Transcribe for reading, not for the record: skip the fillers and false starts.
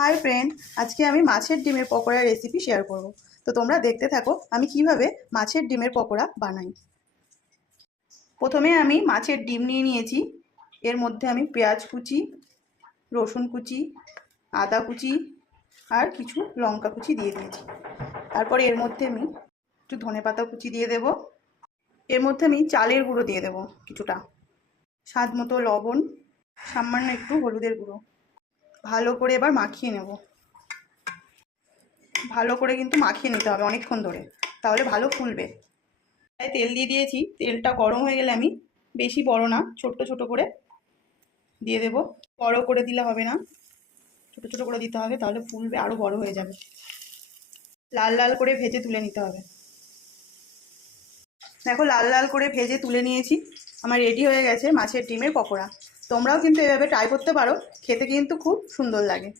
Hi friend, আজকে আমি মাছের ডিমের পকোড়ার রেসিপি শেয়ার করব। তো তোমরা দেখতে থাকো আমি কিভাবে মাছের ডিমের পকোড়া বানাই। প্রথমে আমি মাছের ডিম নিয়ে নিয়েছি। এর মধ্যে আমি পেঁয়াজ কুচি, রসুন কুচি, আদা কুচি আর কিছু লঙ্কা কুচি দিয়ে দিয়েছি। তারপরে এর মধ্যে আমি একটু ধনেপাতা কুচি দিয়ে দেব। এর মধ্যে আমি চালের গুঁড়ো দিয়ে দেব কিছুটা, স্বাদ মতো লবণ, সামান্য একটু হলুদের গুঁড়ো। ভালো করে এবার মাখিয়ে নেব। ভালো করে কিন্তু মাখিয়ে নিতে হবে অনেকক্ষণ ধরে, তাহলে ভালো ফুলবে। তাই তেল দিয়ে দিয়েছি। তেলটা গরম হয়ে গেলে আমি বেশি বড় না, ছোট্ট ছোট করে দিয়ে দেব। বড় করে দিলে হবে না, ছোট ছোট করে দিতে হবে, তাহলে ফুলবে, আরও বড় হয়ে যাবে। লাল লাল করে ভেজে তুলে নিতে হবে। দেখো লাল লাল করে ভেজে তুলে নিয়েছি। আমার রেডি হয়ে গেছে মাছের ডিমের পকোড়া। তোমরাও কিন্তু এভাবে ট্রাই করতে পারো, খেতে কিন্তু খুব সুন্দর লাগে।